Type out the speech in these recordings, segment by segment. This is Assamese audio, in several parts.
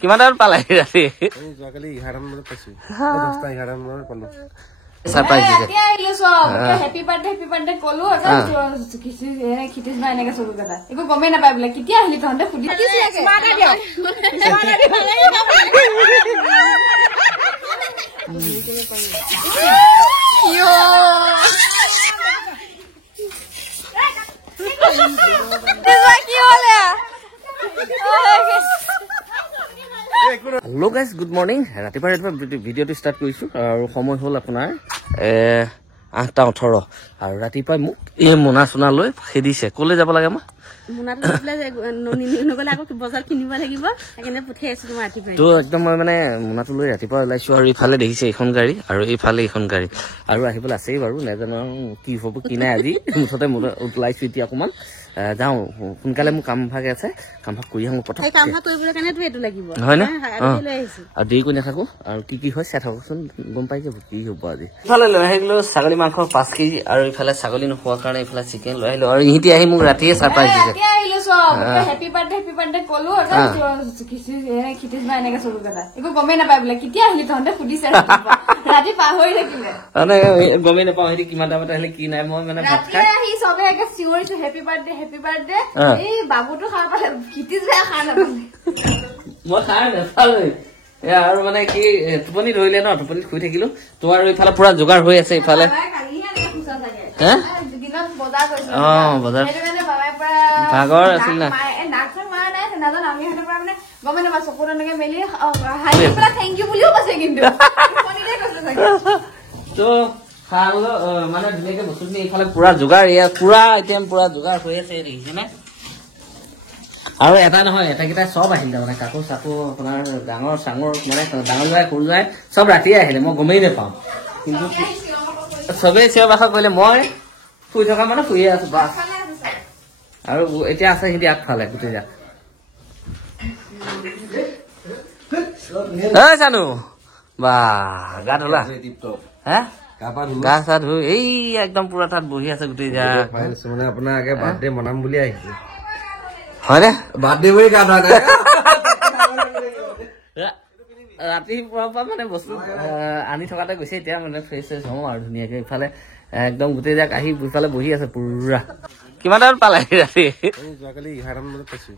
কিমান টাইমত পালে ৰাতি যোৱাকালি 11 মানত পাইছো 10টা 11 মানত পালো সাৰপ্ৰাইজ দিছে এতিয়া আহিলো সব হেপি বাৰ্থডে কলো খিতিজ নাই এনেকে চকু কেইটা একো গমেই নাপায় বোলে কেতিয়া আহিলি তহঁতে সুধি হেল্ল' গাইজ গুড মৰ্ণিং ৰাতিপুৱা ভিডিঅ'টো ষ্টাৰ্ট কৰিছোঁ আৰু সময় হ'ল আপোনাৰ 8:18 আৰু ৰাতিপুৱাই মোক এই মোনা চোনা লৈ খেদিছে ক'লৈ যাব লাগে মই তো একদম মই মানে মোনাটো লৈ ৰাতিপুৱা ওলাইছো আৰু ইফালে দেখিছে এইখন গাড়ী আৰু এইফালে এইখন গাড়ী আৰু আহিবলৈ আছেই বাৰু নাজানো কি হ'ব কি নাই আজি মুঠতে ওলাইছো এতিয়া অকণমান যাওঁ সোনকালে মোৰ কাম ভাগে আছে কাম ভাগ কৰি আহোঁ প্ৰথম হয় নে আৰু দেৰি কৰি নাথাকো আৰু কি কি হয় চাই থাকোচোন গম পাই যাব কি হ'ব আজি ইফালে লৈ আহিলো ছাগলী মাংস 5 কেজি আৰু ইফালে ছাগলী নোখোৱাৰ কাৰণে ইফালে চিকেন লৈ আহিলো আৰু ইহঁতি আহি মোক ৰাতিয়ে ছাৰপ্ৰাইজ দিছে এতিয়া আহিলো সব হেপি বাৰ্থডে কলো খিতিজ নাই এনেকে চকু কেইটা একো গমেই নাপায় বোলে কেতিয়া আহিলি তহঁতে সুধিছে ৰাতি পাহৰি থাকিলে মানে গমেই নাপাওঁ সিহঁতি কিমান টাইমত আহিলে কি নাই মই মানে ৰাতিয়ে আহি চবে একে চিঞৰিছো হেপি বাৰ্থডে এই বাবুটো খাৰ পালে খিতিজ বেয়া খাৰ নাপালে মই খাৰ নাপালো আৰু মানে কি টোপনি ধৰিলে ন টোপনিত শুই থাকিলো তো আৰু ইফালে পুৰা যোগাৰ হৈ আছে ইফালে ভাগৰ আছিল না তো মানে ধুনীয়াকে বস্তুখিনি এইফালে পুৰা যোগাৰ এয়া পুৰা আইটেম পুৰা যোগাৰ হৈ আছে দেখিছেনে আৰু এটা নহয় এটাকেইটা চব আহিল তাৰমানে কাকো চাকো আপোনাৰ ডাঙৰ চাঙৰ মানে ডাঙৰ ল'ৰাই সৰু ল'ৰাই চব ৰাতিয়ে আহিলে মই গমেই নাপাওঁ কিন্তু চবেই চিঞৰ বাখৰ কৰিলে মই শুই থকা মানে শুয়ে আছো বাছ আৰু এতিয়া আছে সিহঁতি আগফালে গোটেই যাক জানো বা গা ধুলা হে গা চা ধুই এই একদম পুৰা তাত বহি আছে গোটেই যাক মানে আপোনাৰ আগে বাৰ্থডে মনাম বুলি আহিছে হয়নে বাৰ্থডে বুলি গা ধোৱা নাই ৰাতিপুৱাৰ পৰা মানে বস্তু আনি থকাতে গৈছে এতিয়া মানে ফ্ৰেছ ফ্ৰেছ হওঁ আৰু ধুনীয়াকে ইফালে একদম গোটেই যাক আহি ইফালে বহি আছে পুৰা কিমান টাইমত পালে ৰাতি যোৱাকালি 11 মানত পাইছো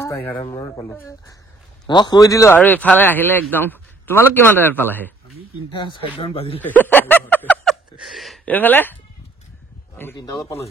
10টা 11 মানত পালো মই শুই দিলো আৰু ইফালে আহিলে একদম তোমালোক কিমান টাইমত পালাহে আমি 3টা 4টা বাজিলে এইফালে আমি 3টা বজাত পালো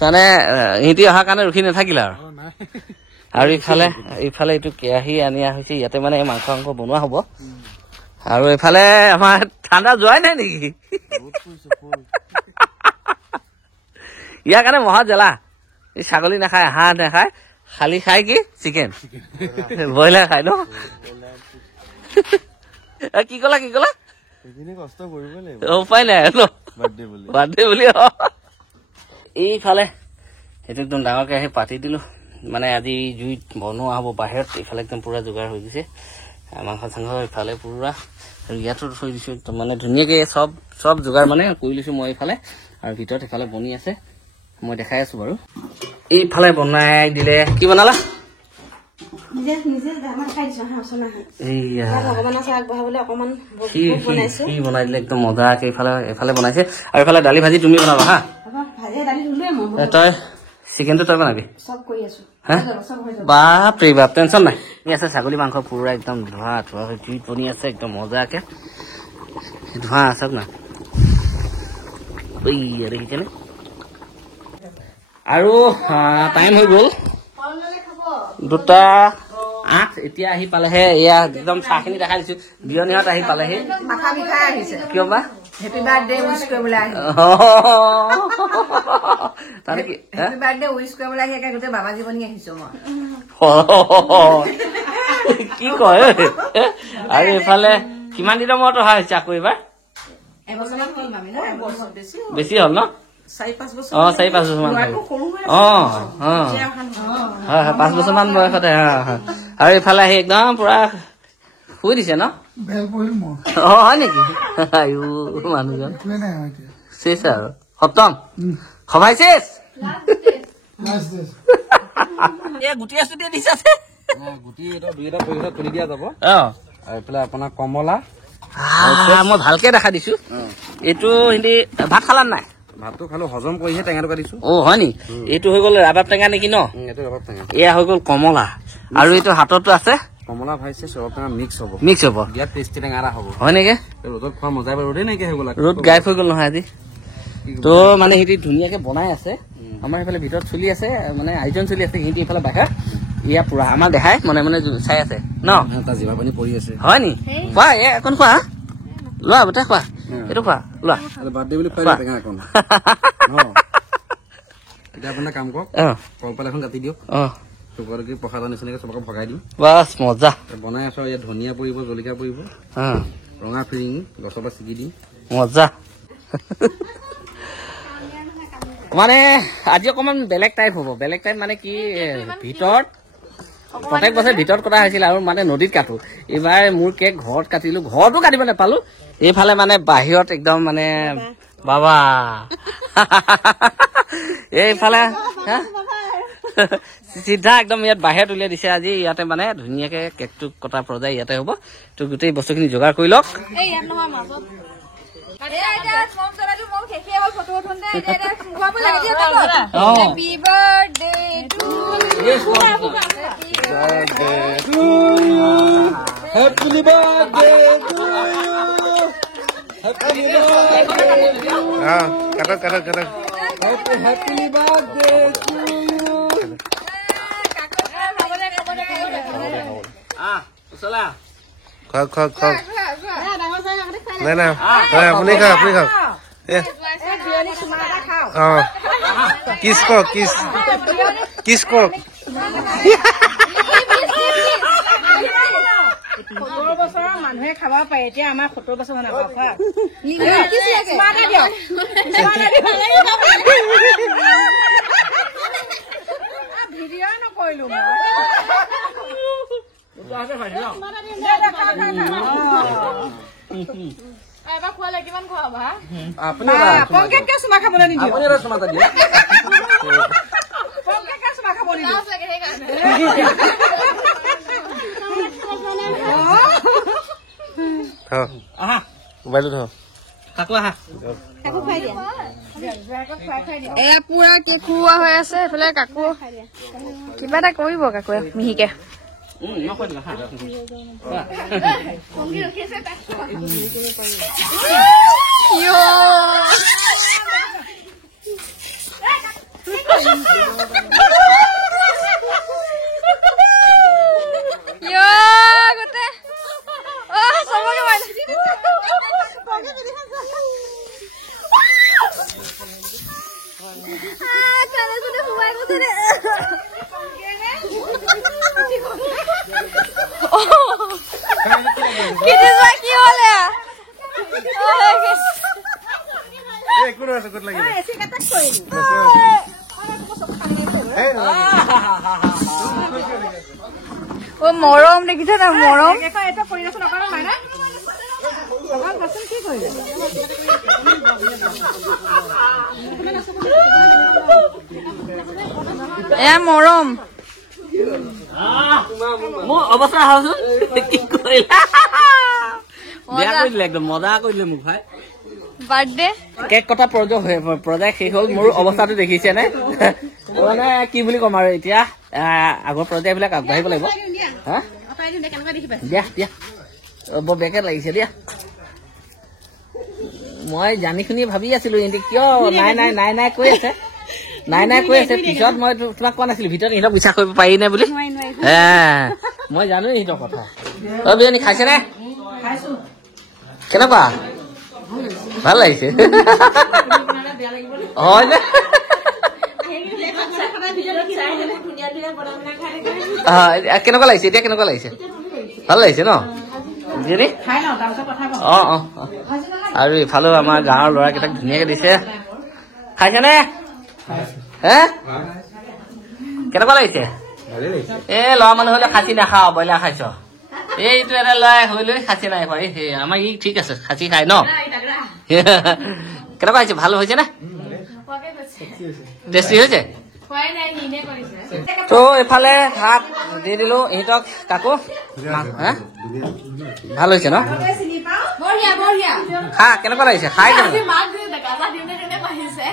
মানে ইহঁতি অহাৰ কাৰণে ৰখি নাথাকিলে আৰু ইফালে এইটো কেৰাহী আনিয়া হৈছে ইয়াতে মানে মাংস বনোৱা হ'ব আৰু এইফালে আমাৰ ঠাণ্ডা যোৱাই নাই নেকি ইয়াৰ কাৰণে মহা জ্বলা এই ছাগলী নাখায় হাঁহ নাখায় খালি খাই কি চিকেন ব্ৰইলাৰ খাই ন কি কলা উপায় নাই ন বাৰ্থডে বুলি এইফালে সেইটো একদম ডাঙৰকে আহি পাতি দিলো মানে আজি জুইত বনোৱা হ'ব বাহিৰত এইফালে একদম পুৰা যোগাৰ হৈ গৈছে মাংস চাংস ইফালে পুৰা আৰু ইয়াতো থৈ দিছো মানে ধুনীয়াকে চব যোগাৰ মানে কৰি লৈছো মই এইফালে আৰু ভিতৰত এইফালে বনি আছে মই দেখাই আছো বাৰু এইফালে বনাই দিলে কি বনালা বনাই দিলে একদম মজাকে এইফালে বনাইছে আৰু এইফালে দালি ভাজি তুমি বনাবা হা তই চিকেনটো তই বনাবি বাপৰে বাপ টেনচন নাই আছে ছাগলী মাংস পুৰা একদম ধোৱা হৈ জুইত বনি আছে একদম মজাকে ধোঁৱা আছে না দেখিছেনে আৰু টাইম হৈ গ'ল 2:08 এতিয়া আহি পালেহে এয়া একদম চাহখিনি দেখাই দিছো বিয়নীহঁত আহি পালেহি মাথা বিষাই আহিছে কিয় বা হেপি বাৰ্থডে উইশ কৰিবলৈ আহিছে তাৰে কি হেপি বাৰ্থডে উইশ কৰিবলৈ আহি একে গোটেই বাবা জীৱনী আহিছো মই কি কয় আৰু এইফালে কিমান দিনৰ মূৰত অহা হৈছে আকৌ এইবাৰ এবছৰমান হ'ল মামি ন বেছি হ'ল ন 4-5 বছৰ 4-5 বছৰ মান হয় 5 বছৰ মান বয়সতে আৰু এইফালে আহি একদম পুৰা শুই দিছে ন হয় নেকি আয়ো মানুহজন শেষ আৰু খতম সভাই শেষ গুটি আছো দিয়ে দিছে আছে গুটি এটা দুই এটা পইচা তুলি দিয়া যাব অ আৰু এইফালে আপোনাৰ কমলা মই ভালকে দেখা দিছো এইটো হিন্দি ভাত খালা নাই ভাতটো খালো হজম কৰিহে টেঙাটো কাটিছো অ হয় নি এইটো হৈ গ'ল ৰাবাব টেঙা নেকি ন এইটো ৰবাব টেঙা এয়া হৈ গ'ল কমলা আৰু এইটো হাততো আছে কমলা ভাইছে ৰবাব টেঙা মিক্স হ'ব মিক্স হ'ব বিৰাট টেষ্টি টেঙা এটা হ'ব হয় নেকি ৰ'দত খোৱা মজাই বাৰু ৰ'দেই নাইকিয়া হৈ গ'ল ৰ'দ গায়ব হৈ গ'ল নহয় আজি তো মানে সিহঁতি ধুনীয়াকে বনাই আছে আমাৰ এইফালে ভিতৰত চলি আছে মানে আয়োজন চলি আছে সিহঁতি এইফালে বাহিৰত ইয়া পুৰা আমাৰ দেখাই মনে মনে চাই আছে ন তাৰ জিভা পানী পৰি আছে হয় নি খোৱা এখন খোৱা লোৱা বেটা খোৱা এইটো খোৱা লোৱা বাৰ্থডে বুলি খুৱাই টেঙা এখন এতিয়া আপোনাৰ কাম কৰক কলপাত এখন কাটি দিয়ক চুকৰকি প্ৰসাদৰ নিচিনাকে চবকে ভগাই দিম বাছ মজা বনাই আছো ইয়াত ধনিয়া পৰিব জলকীয়া পৰিব ৰঙা ফিৰিঙি গছৰ পৰা ছিগি দিম মজা মানে আজি অকমান বেলেগ টাইপ হ'ব বেলেগ টাইপ মানে কি ভিতৰত প্ৰত্যেক বছৰে ভিতৰত কটা হৈছিল আৰু মানে নদীত কাটো এইবাৰ মোৰ কেক ঘৰত কাটিলো ঘৰতো কাটিব নাপালো এইফালে মানে বাহিৰত একদম মানে বাবা এইফালে চিধা একদম ইয়াত বাহিৰত উলিয়াই দিছে আজি ইয়াতে মানে ধুনীয়াকে কেকটো কটা পৰ্যায় ইয়াতে হ'ব তো গোটেই বস্তুখিনি যোগাৰ কৰি লওক নাই নাই আপুনি খাওক আপুনি খাওক কিছ কৰক কিছ কৰক 70 বছৰৰ মানুহে খাব পাৰে এতিয়া আমাৰ 70 বছৰ মানুহ ভিডিঅ নকৰিলো এবাৰ খোৱালে কিমান খোৱাবা পংকেতকে চুমা খাবলৈ নিদিয়ে পংকেতকে চুমা খাব নিদিয়ে পুৰা কেঁকুৰা হৈ আছে এইফালে কাকু কিবা এটা কৰিব কাকুৱে মিহিকে মৰম দেখিছে না মৰম এয়া মৰম মোৰ অৱস্থা হওঁচোন কি কৰিলা বেয়া কৰিলে একদম মজা কৰিলে মোক ভাই বাৰ্থডে কেক কটা পৰ্যায় শেষ হ'ল মোৰ অৱস্থাটো দেখিছে নে মানে কি বুলি ক'ম আৰু এতিয়া আগৰ পৰ্যায়বিলাক আগবাঢ়িব লাগিব হা দিয়া দিয়া বৰ বেকেট লাগিছে দিয়া মই জানি শুনি ভাবি আছিলো এনে কিয় নাই নাই নাই নাই কৈ আছে নাই নাই কৈ আছে পিছত মই তোমাক কোৱা নাছিলো ভিতৰত ইহঁতক বিশ্বাস কৰিব পাৰি নে বুলি মই জানো ইহঁতৰ কথা অ বিৰিয়ানী খাইছে নে কেনেকুৱা ভাল লাগিছে হয় নে কেনেকুৱা লাগিছে এতিয়া কেনেকুৱা লাগিছে ভাল লাগিছে ন অ অ আৰু ইফালেও আমাৰ গাঁৱৰ ল'ৰাকেইটাক ধুনীয়াকে দিছে খাইছেনে হে কেনেকুৱা লাগিছে এ ল'ৰা মানুহ হলে খাচী নাখাও ব্ৰইলাৰ খাইছ এইটো এটা ল'ৰাই হৈ লৈ খাচী নাই খোৱা আমাৰ ই ঠিক আছে খাচী খাই ন কেনেকুৱা হৈছে ভাল হৈছে নে টেষ্টি হৈছে খোৱাই নাই হিনে কৰিছে তো এফালে ভাত দি দিলো ইহঁতক কাকো ভাল হৈছে ন বঢ়িয়া বঢ়িয়া খা কেনেকুৱা লাগিছে খাই কেনেকুৱা মাক গাজা দিওঁতে দিওঁতে বাঢ়িছে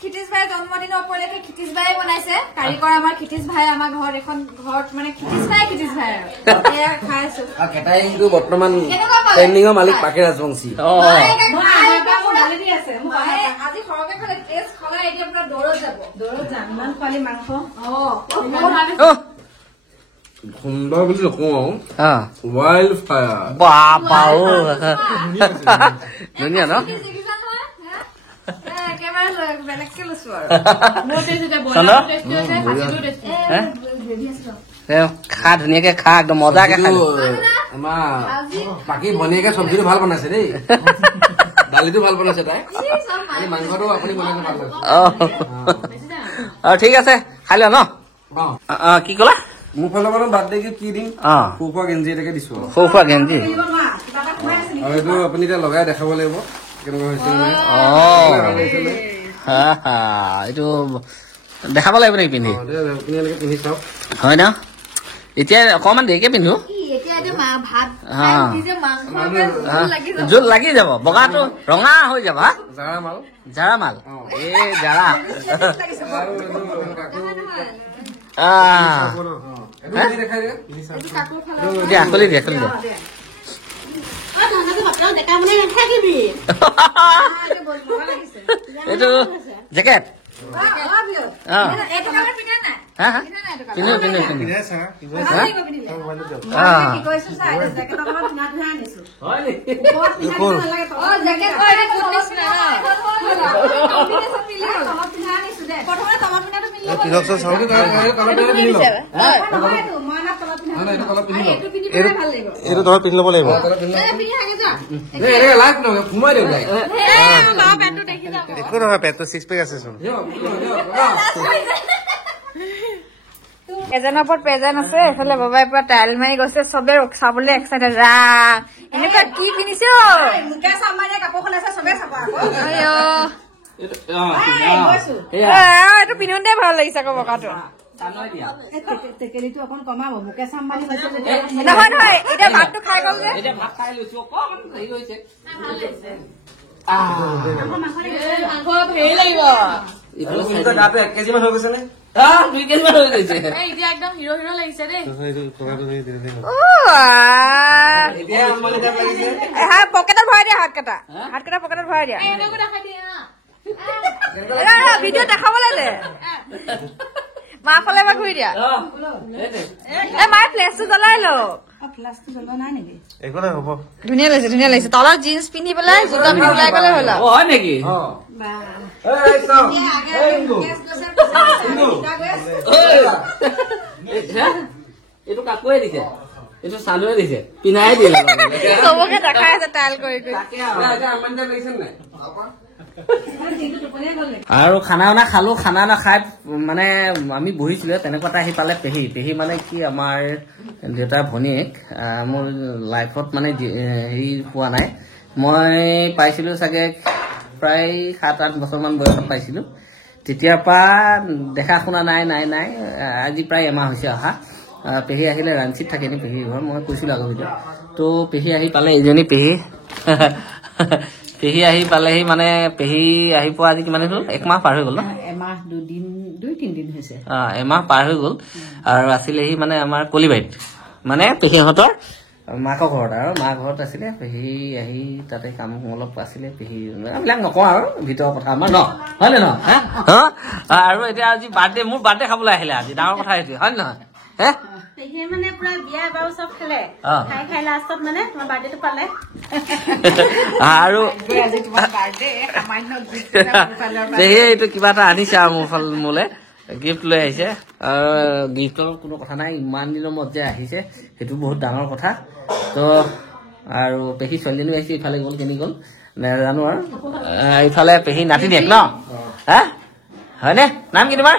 খিতিজ ভাই জন্মদিনৰ উপলক্ষে খিতিজ ভাই বনাইছে কাৰিকৰ আমাৰ খিতিজ ভাই আমাৰ ঘৰত এখন ঘৰত মানে খিতিজ ভাই আৰু এয়া খাইছো কেটাই কিন্তু বৰ্তমান ট্ৰেণ্ডিঙৰ মালিক পাকে ৰাজবংশী আজি সৰহকে খালে টেষ্ট খলাই এতিয়া পুৰা দৌৰত যাম ইমান খোৱালি মাংস সুন্দৰ বুলি নকওঁ ৱাইল্ড ফায়াৰ বাপা ধুনীয়া ন খা ধুনীয়াকে খা একদম মজাকে খালো আমাৰ বাকী ভনীয়েকে চব্জিটো ভাল বনাইছে দেই দালিটো ভাল বনাইছে তাই মাংসটো আপুনি বনাইছে ভাল লাগিছে ঠিক আছে খাই লোৱা ন কি ক'লা মোৰ ফালৰ পৰা বাৰ্থডে গিফ্ট কি দিম সৰু গেঞ্জি এটাকে দিছো সৰু গেঞ্জি আৰু এইটো আপুনি এতিয়া লগাই দেখাব লাগিব কেনেকুৱা হৈছে এইটো দেখাব লাগিব নেকি পিন্ধি আপুনি এনেকে পিন্ধি চাওক হয় ন এতিয়া অকমান দেৰিকে পিন্ধো জোল লাগি যাব বগাটো ৰঙা হৈ যাব জাৰা মাল এই জাৰা খুলি দিয়া এইটো জেকেট এইটো তলত পিন্ধি ল'ব লাগিব একো নহয় পেটটো 6 পেক আছে চোন এজনৰ ওপৰত প্ৰেজেন্ট আছে এইফালে বাবাই পৰা টাইল মাৰি গৈছে চবে চাবলৈ এক্সাইটেড ৰা এনেকুৱা কি পিন্ধিছে মুকেশ আম্বানীয়ে কাপোৰ খলাইছে চবে চাব এইটো পিন্ধোতে ভাল লাগিছে আকৌ বগাটো টেকেলিটো অকণ কমাব মুকেশ আম্বানী নহয় নহয় এতিয়া ভাতটো খাই গ'ল যে পকেটত ভৰাই দিয়া হাতকেইটা পকেটত ভৰাই দিয়া ভিডিঅ' দেখাবলৈ দে মাৰ ফালে এবাৰ ঘূৰি দিয়া মায়ে ফ্লেছটো জ্বলাই লওক ধুনীয়া লাগিছে তলত জিন্স পিন্ধি পেলাই জোতা পিন্ধি ওলাই গলে হ'ল হয় নেকি এইটো কাকোৱে দিছে এইটো চানুৱে দিছে পিন্ধাই দিলে চবকে দেখাই আছে টাইল কৰি আৰু খানা খালো খানা খাই মানে আমি বহিছিলো তেনেকুৱা এটা আহি পালে পেহী মানে কি আমাৰ দেউতাৰ ভনীয়েক মোৰ লাইফত মানে হেৰি পোৱা নাই মই পাইছিলো চাগে প্ৰায় 7-8 বছৰমান বয়সত পাইছিলো তেতিয়াৰ পৰা দেখা শুনা নাই আজি প্ৰায় এমাহ হৈছে অহা পেহী আহিলে ৰাঞ্চিত থাকে নি পেহী ঘৰ মই কৈছিলো আগৰ ভিতৰত তো পেহী আহি পালে এইজনী পেহী আহি পালেহি মানে পেহী আহি পোৱা আজি কিমান হ'ল 1 মাহ পাৰ হৈ গ'ল ন এমাহ 2-3 দিন হৈছে এমাহ পাৰ হৈ গ'ল আৰু আছিলেহি মানে আমাৰ কলিবাৰীত মানে পেহীহঁতৰ মাকৰ ঘৰত আৰু মা ঘৰত আছিলে পেহী আহি তাতে কাম অলপ আছিলে পেহী এইবিলাক নকওঁ আৰু ভিতৰৰ কথা আমাৰ ন হয় নে নহয় আৰু এতিয়া আজি মোৰ বাৰ্থডে খাবলৈ আহিলে আজি ডাঙৰ কথা এইটো হয় নে নহয় মানে পুৰা বিয়া বাৰু চব খালে খাই লাষ্টত মানে তোমাৰ বাৰ্থডেটো পালে আৰু এইটো কিবা এটা আনিছে আৰু মোলে গিফ্ট লৈ আহিছে গিফ্টৰ কোনো কথা নাই ইমান দিনৰ মূৰত যে আহিছে সেইটো বহুত ডাঙৰ কথা তো আৰু পেহী ছোৱালীজনী আহিছে ইফালে গ'ল কেনি গ'ল নাজানো আৰু ইফালে পেহী নাতিনীয়েক ন হয়নে নাম কি তোমাৰ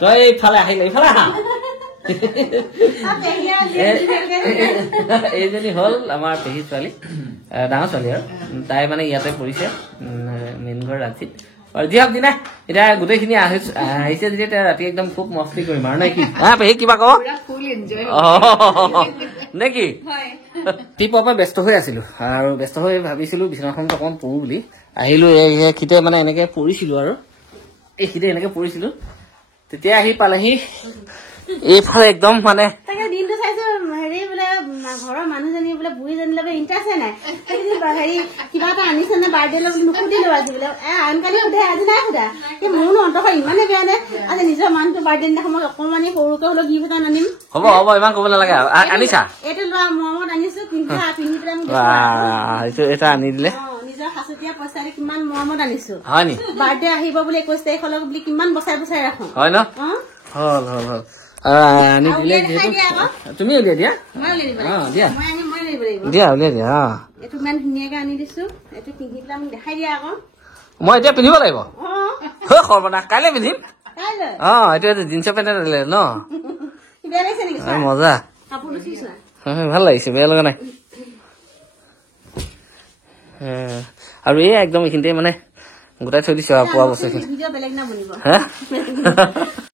তই এইফালে আহিলে ইফালে আহা এইজনী হ'ল আমাৰ পেহী ছোৱালী ডাঙৰ ছোৱালী আৰু তাই মানে ইয়াতে পঢ়িছে মেইন ঘৰ ৰাঞ্চিত দিয়ক দিনা এতিয়া গোটেইখিনি আহিছে যেতিয়া এতিয়া ৰাতি একদম খুব মস্তি কৰিম আৰু নে কি পেহী কিবা কব নে কি ৰাতিপুৱাৰ পৰা ব্যস্ত হৈ আছিলো আৰু ব্যস্ত হৈ ভাবিছিলো বিচনাখনত অকণমান পৰো বুলি আহিলো এইখিতে মানে এনেকে পৰিছিলো আৰু এইখিতে এনেকে পৰিছিলো তেতিয়া আহি পালেহি এইফালে একদম মানে তাকে দিনটো চাইছো হেৰি বোলে ঘৰৰ মানুহজনী বোলে বুঢ়ীজনী বোলে ইণ্টাৰেষ্টে নাই হেৰি কিবা এটা আনিছে নে বাৰ্থডে লৈ বুলি নুসুধিলো আজি বোলে আনকালি সোধে আজি নাই সোধা কি মোৰো অন্তত ইমানে বেয়া নে আজি নিজৰ মানুহটো বাৰ্থডে দিনা সময়ত অকণমানি সৰুকে হলেও গিফ্ট এটা আনিম হ'ব হ'ব ইমান ক'ব নালাগে আনিছা এইটো লোৱা মৰমত আনিছো পিন্ধি পেলাই মোক এটা আনি দিলে নিজৰ সাঁচতীয়া পইচা দি কিমান মৰমত আনিছো হয় নি বাৰ্থডে আহিব বুলি 21 তাৰিখলৈ বুলি কিমান বচাই বচাই ৰাখো হয় ন হল হল হল আনি দিলে যিহেতু তুমি উলিয়াই দিয়া দিয়া দিয়া উলিয়াই দিয়া এইটো ইমান ধুনীয়াকে আনি দিছো এইটো পিন্ধি পেলাই মোক দেখাই দিয়া আকৌ মই এতিয়া পিন্ধিব লাগিব সৰ্বনাশ কাইলৈ পিন্ধিম এইটো জিন্সৰ পেণ্ট এটা দিলে ন বেয়া লাগিছে নেকি মজা কাপোৰটো চুইছা ভাল লাগিছে বেয়া লগা নাই আৰু এই একদম এইখিনিতে মানে গোটাই থৈ দিছো আৰু পোৱা বস্তুখিনি ভিডিঅ' বেলেগ না বনিব